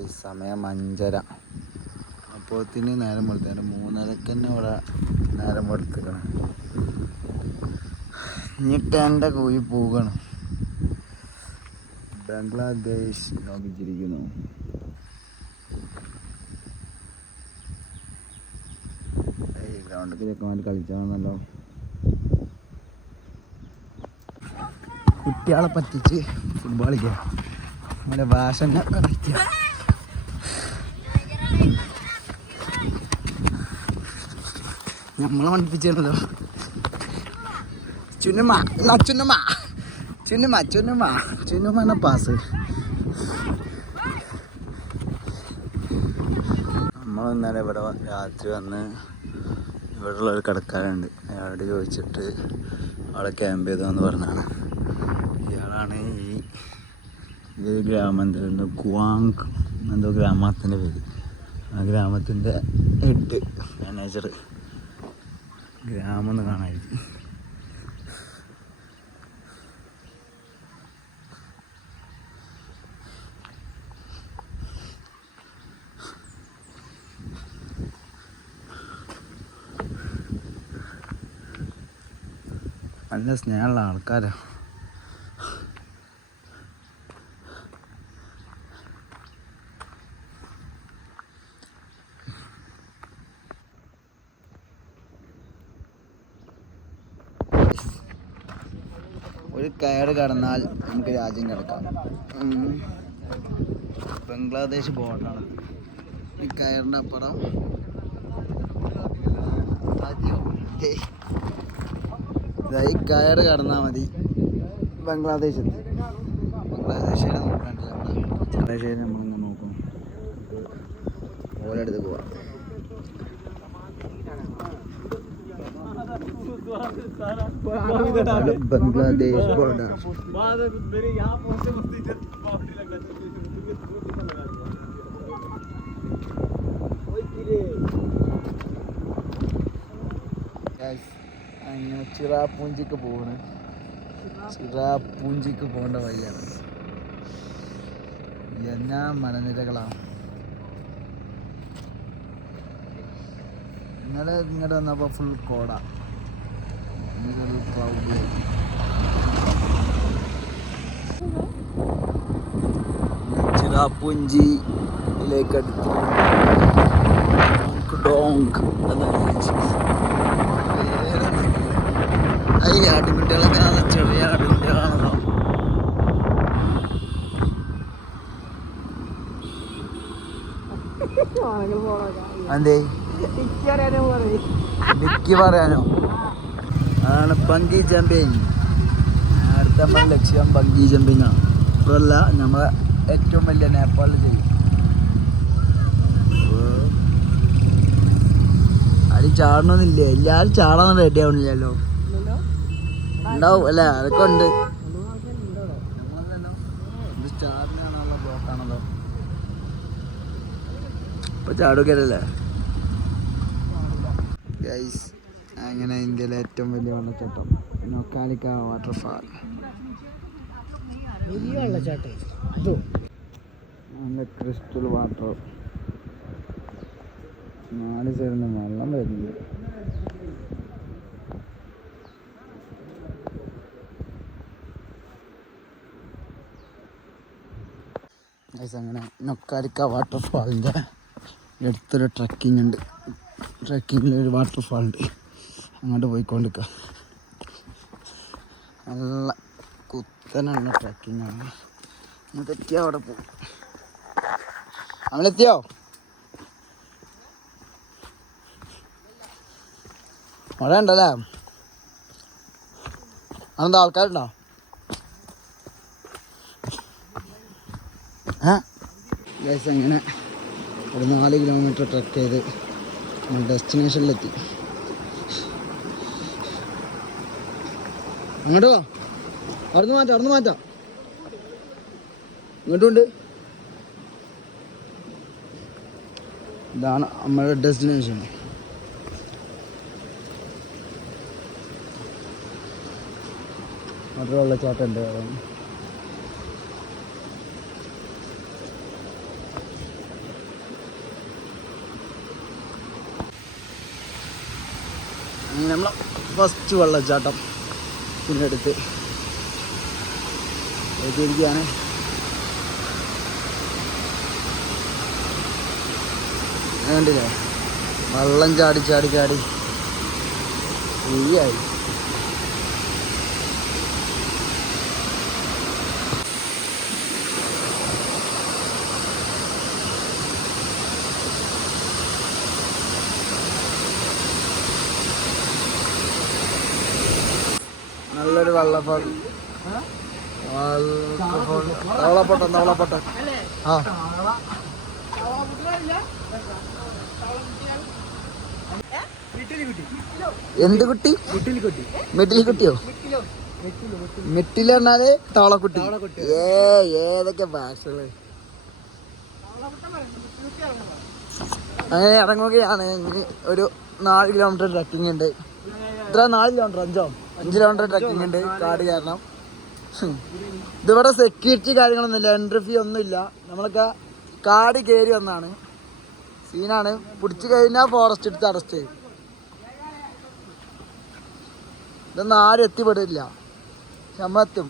ഈ സമയം 5:30. അപ്പോഴത്തിന് നേരം വെളുത്തേന് 3:30 തന്നെ ഇവിടെ നേരം വെളുത്തിക്കണം. എന്നിട്ട് എൻ്റെ കൂടി പോവുകയാണ്. ബംഗ്ലാദേശ് നോക്കിച്ചിരിക്കുന്നു. ഗ്രൗണ്ടിൽ ചെക്കന്മാർ കളിച്ചാണെന്നല്ലോ. കുട്ടികളെ പറ്റിച്ച് ഫുട്ബോൾ കളിക്കുക. അങ്ങനെ ഭാഷ കളിക്കുക. നമ്മളെ പഠിപ്പിച്ചിരുന്നല്ലോ. ചുന്നുമ്മ പാസ്. നമ്മൾ ഇന്നലെ ഇവിടെ രാത്രി വന്ന് ഇവിടെയുള്ളൊരു കടക്കാരുണ്ട്. അയാളോട് ചോദിച്ചിട്ട് അവിടെ ക്യാമ്പ് ചെയ്തോന്ന് പറഞ്ഞാണ്. ഇയാളാണ് ഈ ഗ്രാമത്തിൻ്റെ ഗുവാങ് എന്തോ ഗ്രാമത്തിൻ്റെ പേര്. ആ ഗ്രാമത്തിൻ്റെ ഹെഡ് മാനേജർ. ഗ്രാമം ഒന്ന് കാണാമായിരിക്കും. നല്ല സ്നേഹമുള്ള ആൾക്കാരാ. ഒരു കയറ് കടന്നാൽ നമുക്ക് രാജ്യം കിടക്കാം. ബംഗ്ലാദേശ് ബോർഡറാണ്. ഈ കയറിൻ്റെ അപ്പുറം ഈ കയറ് കടന്നാൽ മതി ബംഗ്ലാദേശ് എത്തി. ബംഗ്ലാദേശിനെ നോക്കാണ്ടില്ല. ബംഗ്ലാദേശിനെ നമ്മളിങ്ങനെ നോക്കും. ഓരോ അടുത്ത് പോവാം. ബംഗ്ലാദേശ് ബോർഡർ. അങ്ങനെ ചിറാപൂഞ്ചിക്ക് പോവാണ്. ചിറാപൂഞ്ചിക്ക് പോകേണ്ട വഴിയാണ്. എന്നാ മലനിരകളാണ്. ഇന്നലെ ഇങ്ങോട്ട് വന്നപ്പോൾ ഫുൾ കോട. ക്ലൗഡ്. ചിറാപൂഞ്ചിയിലേക്ക് അടുത്ത് ഡോങ്ക് ആടുകുട്ടികളൊക്കെ നല്ല ചെറിയ ആടുകുട്ടികളാണല്ലോ. എന്തേ ഡിക്കി പറയാനോ? ആണ് ബംഗി ജമ്പിങ്. അടുത്ത നമ്മുടെ ലക്ഷ്യം ബംഗി ജമ്പിങ് ആണ്. ഇപ്പോഴല്ല, നമ്മളെ ഏറ്റവും വലിയ നേപ്പാളിൽ ചെയ്യും. ആരും ചാടണമെന്നില്ല. എല്ലാവരും ചാടാൻ റെഡി ആവണില്ലല്ലോ. ഉണ്ടാവും അല്ലേ? അതൊക്കെ ഉണ്ട്. സ്റ്റാറിനാണല്ലോ, ബ്ലോക്കാണല്ലോ. ഇപ്പൊ ചാടുകയല്ലേ ഗൈസ്. അങ്ങനെ ഇന്ത്യയിലെ ഏറ്റവും വലിയ വെള്ളച്ചാട്ടം നൊക്കാലിക്ക വാട്ടർഫാൾ. നല്ല ക്രിസ്റ്റൽ വാട്ടർ. 4 സൈഡിൽ നിന്ന് വെള്ളം വരുന്നുണ്ട്. അങ്ങനെ നൊക്കാലിക്ക വാട്ടർഫാളിൻ്റെ അടുത്തൊരു ട്രക്കിംഗ് ഉണ്ട്. ട്രക്കിങ്ങിലൊരു വാട്ടർഫാൾ ഉണ്ട്. അങ്ങോട്ട് പോയിക്കൊണ്ടിരിക്കുക. നല്ല കുത്തനുള്ള ട്രക്കിങ്ങാണ്. അങ്ങോട്ടെത്തിയോ? അവിടെ പോകും. അങ്ങനെത്തിയോ? മഴ ഉണ്ടല്ലേ? അതെന്താ ആൾക്കാരുണ്ടോ? ഗ്യാസ് അങ്ങനെ ഒരു 4 കിലോമീറ്റർ ട്രക്ക് ചെയ്ത് ഡെസ്റ്റിനേഷനിലെത്തി. അങ്ങോട്ട് പോ. അവിടുന്ന് മാറ്റാം. ഇങ്ങോട്ടുണ്ട്. ഇതാണ് നമ്മുടെ ഡെസ്റ്റിനേഷൻ. അവിടെ വെള്ളച്ചാട്ടം ഉണ്ട്. അങ്ങനെ നമ്മൾ ഫസ്റ്റ് വെള്ളച്ചാട്ടം പിന്നെ എടുത്ത് എത്തിയിരിക്കുകയാണ്. കണ്ടില്ലേ വെള്ളം ചാടി ചാടി ചാടി ഫ്രീയായി. നല്ലൊരു വെള്ളപ്പാൽ തവളപ്പൊട്ടം ആ എന്ത് കുട്ടി? മെറ്റിലി കുട്ടിയോ? മെറ്റില് പറഞ്ഞാല് തവളക്കുട്ടി. ഏതൊക്കെ ഭാഷകള്. അങ്ങനെ ഇറങ്ങുകയാണ്. ഒരു 4 കിലോമീറ്റർ ട്രക്കിംഗ് ഉണ്ട്. ഇത്ര 4 കിലോമീറ്റർ 5 കിലോമീറ്റർ ട്രക്കിംഗ് ഉണ്ട്. കാട് കാരണം ഇതിവിടെ സെക്യൂരിറ്റി കാര്യങ്ങളൊന്നുമില്ല, എൻട്രി ഫീ ഒന്നുമില്ല. നമ്മളൊക്കെ കാട് കയറി വന്നാണ്. സീനാണ്. പിടിച്ചു കഴിഞ്ഞാൽ ഫോറസ്റ്റ് എടുത്ത് അറസ്റ്റ് ചെയ്യും. ഇതൊന്നും ആരും എത്തിപ്പെടില്ല. നമ്മളെത്തും.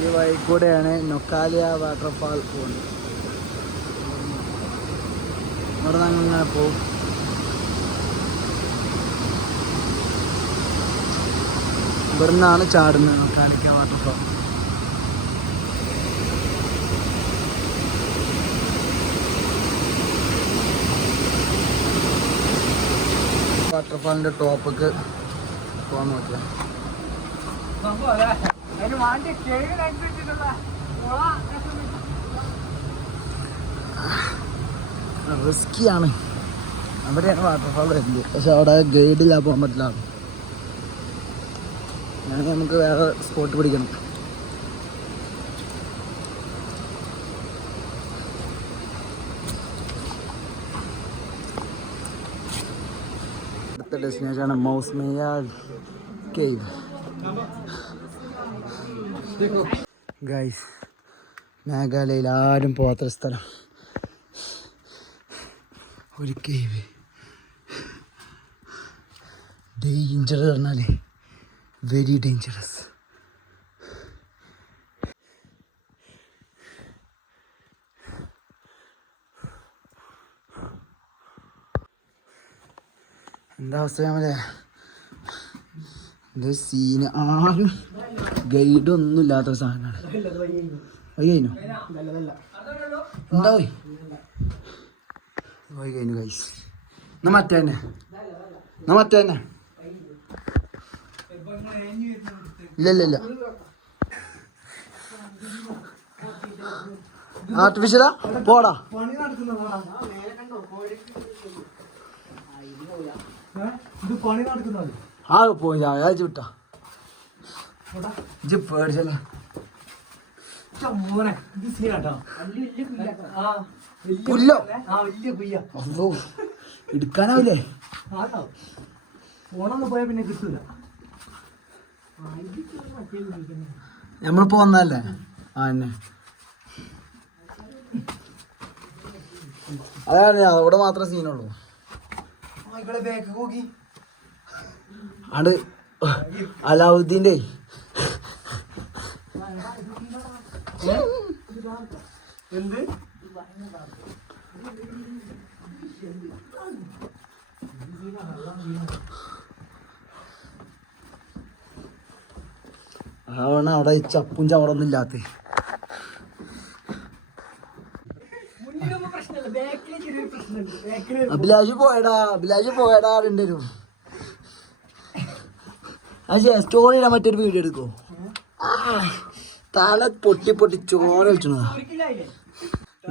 ഈ വഴി കൂടെയാണ് നൊക്കാലിയ വാട്ടർഫാൾ പോകുന്നത്. ഇവിടെ നിന്ന് അങ്ങനെ പോകും. ഇവിടെ നിന്നാണ് ചാടുന്നത് നൊക്കാലിയ വാട്ടർഫാൾ. വാട്ടർഫാളിൻ്റെ ടോപ്പൊക്കെ പോകാൻ നോക്കിയാൽ റിസ്ക്കിയാണ്. അവിടെയാണ് വാട്ടർഫാൾ വരുന്നത്. പക്ഷെ അവിടെ ഗൈഡില്ല, പോകാൻ പറ്റില്ല. ഞാൻ നമുക്ക് വേറെ സ്പോട്ട് പിടിക്കണം. അടുത്ത ഡെസ്റ്റിനേഷനാണ് മൗസ്മിയാൽ കേവ്. ഗൈസ്, മേഘാലയയിൽ ആരും പോകാത്തൊരു സ്ഥലം, ഒരു കേവ്. ഡേഞ്ചർ പറഞ്ഞാൽ വെരി ഡേഞ്ചറസ്. എന്താ അവസ്ഥ? നമ്മളെ ഇത് സീന്. ആരും ഗൈഡൊന്നും ഇല്ലാത്തൊരു സാധനമാണ്. വൈ കഴിഞ്ഞു എന്താ വൈ കഴിഞ്ഞു ഗൈസ്. എന്നാ മറ്റേ തന്നെ ഇല്ല ആർട്ടിഫിഷ്യലാ പോടാ. ആ പോയി അയച്ചു വിട്ടാ ഇജ്ജ് പേടിച്ചല്ലേ. പുല്ലോ എടുക്കാനാവില്ലേ? നമ്മളിപ്പോ വന്നല്ലേ. ആ തന്നെ അതാണ് അവിടെ മാത്രമേ സീനുള്ളൂ. ആണ്ട് അലാവുദ്ദീൻ്റെ അതാണ് അവിടെ ചപ്പും ചവറൊന്നും ഇല്ലാത്ത. അഭിലാഷ് പോയടാ രണ്ടുപേരും. അത് സ്റ്റോറി ഇടാൻ പറ്റിയൊരു വീഡിയോ എടുക്കോ? തല പൊട്ടി ചോര വെച്ചതാ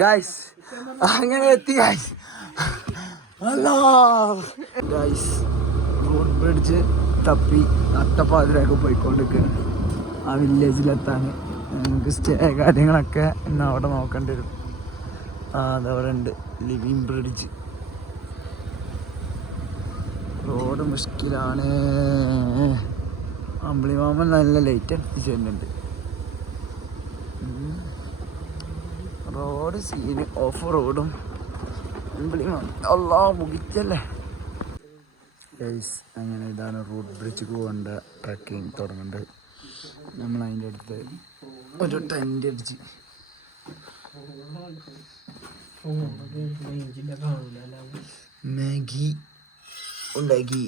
ഗായ്സ്. അങ്ങനെ എത്തി ഗായ്സ്. ഗായ്സ്, റോഡ് ബ്രിഡ്ജ് തപ്പി അട്ടപ്പാതിരൊക്കെ പോയിക്കൊണ്ടിരിക്കുകയാണ് ആ വില്ലേജിലെത്താൻ. നമുക്ക് സ്റ്റേ കാര്യങ്ങളൊക്കെ ഇന്ന് അവിടെ നോക്കേണ്ടി വരും. അതവിടെ ഉണ്ട് ലിവിങ് ബ്രിഡ്ജ്. റോഡ് മുഷ്കിലാണ്. അമ്പിളിമാമൻ നല്ല ലൈറ്റ് അടിപ്പിച്ച് വരുന്നുണ്ട്. റോഡ് സീന് ഓഫ് റോഡും അമ്പിളിമാമൻ അല്ലാ മുകിച്ചല്ലേ. ഗൈസ് അങ്ങനെ ഇതാണ് റൂട്ട് ബ്രിഡ്ജ് പോകേണ്ട ട്രക്കിങ് തുടങ്ങുന്നുണ്ട്. നമ്മൾ അതിൻ്റെ അടുത്ത് ഒരു ടെൻ്റ് അടിച്ച് മാഗി ഉണ്ടാക്കി.